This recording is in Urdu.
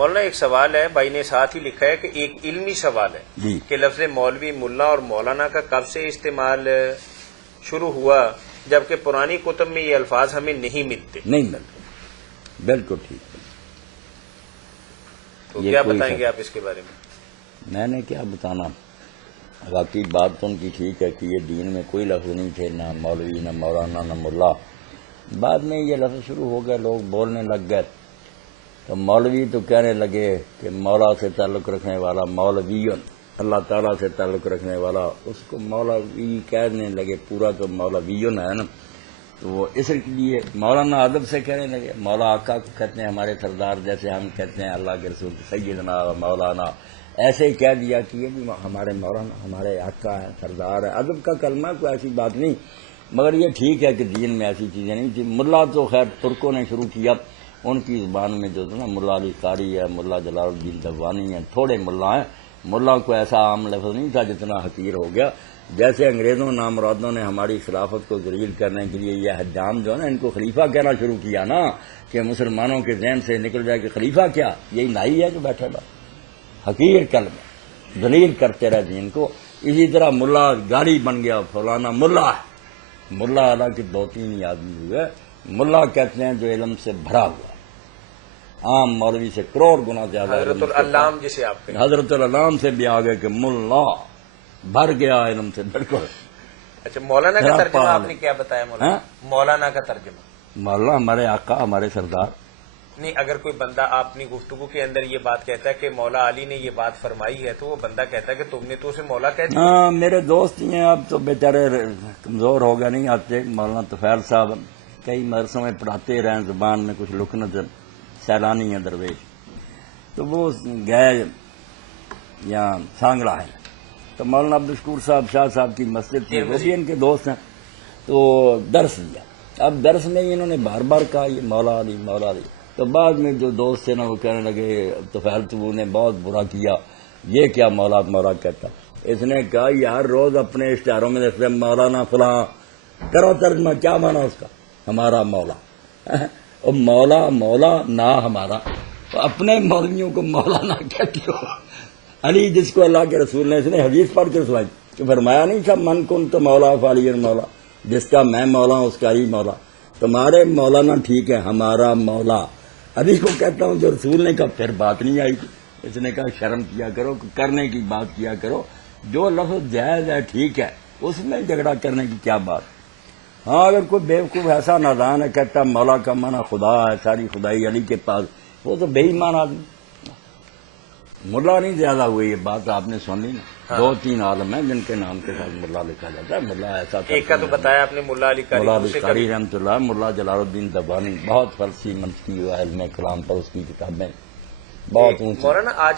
مولانا ایک سوال ہے، بھائی نے ساتھ ہی لکھا ہے کہ ایک علمی سوال ہے جی کہ لفظ مولوی، ملا اور مولانا کا کب سے استعمال شروع ہوا، جبکہ پرانی کتب میں یہ الفاظ ہمیں نہیں ملتے؟ نہیں ملتے، بالکل ٹھیک ہے۔ تو کیا بتائیں گے آپ اس کے بارے میں نے کیا بتانا، باقی بات تو ان کی ٹھیک ہے کہ یہ دین میں کوئی لفظ نہیں تھے، نہ مولوی نہ مولانا نہ ملا۔ بعد میں یہ لفظ شروع ہو گئے، لوگ بولنے لگ گئے تو مولوی تو کہنے لگے کہ مولا سے تعلق رکھنے والا مولوی، اللہ تعالیٰ سے تعلق رکھنے والا، اس کو مولوی کہنے لگے، پورا تو مولوی ہے نا، تو وہ اس لیے مولانا ادب سے کہنے لگے۔ مولا آقا کو کہتے ہیں ہمارے سردار، جیسے ہم کہتے ہیں اللہ کے رسول سیدنا مولانا، ایسے ہی کہہ دیا کہ یہ بھی ہمارے مولانا، ہمارے آقا ہیں، سردار ہے۔ ادب کا کلمہ کوئی ایسی بات نہیں، مگر یہ ٹھیک ہے کہ دین میں ایسی چیزیں نہیں تھی۔ ملا تو خیر ترکوں نے شروع کیا، ان کی زبان میں جو نا ملا علی قاری ہے، ملا جلال الدین دوانی ہے، تھوڑے ملا ہیں۔ ملا کو ایسا عام لفظ نہیں تھا جتنا حقیر ہو گیا۔ جیسے انگریزوں نامرادوں نے ہماری خلافت کو ذلیل کرنے کے لیے یہ حجام جو ہے نا، ان کو خلیفہ کہنا شروع کیا نا، کہ مسلمانوں کے ذہن سے نکل جائے کہ خلیفہ کیا، یہی نائی ہے جو بیٹھے گا، حقیر کلمہ، ذلیل کرتے رہے دین کو۔ اسی طرح ملا گالی بن گیا، فلانا ملا ہے۔ ملا حالانکہ دو تین ہی آدمی ہوئے، ملا کہتے ہیں جو علم سے بھرا ہوا، عام مولوی سے کروڑ گنا زیادہ۔ حضرت العلام جسے آپ کہیں، حضرت العلام سے بھی آگے کہ ملا بھر گیا علم سے، بالکل۔ اچھا مولانا کا ترجمہ آپ نے کیا بتایا؟ مولانا کا ترجمہ مولانا ہمارے آقا، ہمارے سردار۔ نہیں، اگر کوئی بندہ اپنی گفتگو کے اندر یہ بات کہتا ہے کہ مولا علی نے یہ بات فرمائی ہے، تو وہ بندہ کہتا ہے کہ تم نے تو اسے مولا کہہ دیا۔ ہاں میرے دوست ہی ہیں، اب تو بیچارے کمزور ہو گئے، نہیں آتے۔ مولانا طفیل صاحب کئی مدرسوں میں پڑھاتے رہے، زبان میں کچھ لکنت، سیلانی ہیں درویش، تو وہ گئے یہاں سانگڑا ہے، تو مولانا عبدالشکور صاحب شاہ صاحب کی مسجد تھی، وہ بھی ان کے دوست ہیں، تو درس دیا۔ اب درس میں انہوں نے بار بار کہا یہ مولا علی مولا علی، تو بعد میں جو دوست تھے نا وہ کہنے لگے طفیل تو نے بہت برا کیا، یہ کیا مولا مولا کہتا۔ اس نے کہا یار روز اپنے اشتہاروں میں دیکھتے مولانا فلاں، کرو ترجمہ، کیا مانا اس کا؟ ہمارا مولا، اور مولا مولا نہ ہمارا، اپنے مولویوں کو مولا نہ کہتے ہو۔ علی جس کو اللہ کے رسول نے، اس نے حدیث پڑھ کے سنائی کہ فرمایا نہیں تھا من کن تو مولا فعلی مولا، جس کا میں مولا ہوں اس کا ہی مولا۔ تمہارے مولانا ٹھیک ہے، ہمارا مولا علی کو کہتا ہوں جو رسول نے کہا، پھر بات نہیں آئی تھی۔ اس نے کہا شرم کیا کرو، کرنے کی بات کیا کرو، جو لفظ جائز ہے ٹھیک ہے، اس میں جھگڑا کرنے کی کیا بات۔ ہاں اگر کوئی بیوقوف ایسا نادان ہے کہتا مولا کا معنی خدا ہے، ساری خدائی علی کے پاس، وہ تو بے ایمان آدمی۔ ملا نہیں زیادہ ہوئی، یہ بات آپ نے سن لی نا، دو تین عالم ہیں جن کے نام کے ساتھ ملا لکھا جاتا ہے۔ ملا ایسا ایک کا تو بتایا آپ نے ملا علی قاری، ملا علی قاری رحمۃ اللہ، ملا جلال الدین دوانی، بہت فلسفی منطقی علم کلام پر اس کی کتابیں بہت اونچی۔ مولانا آج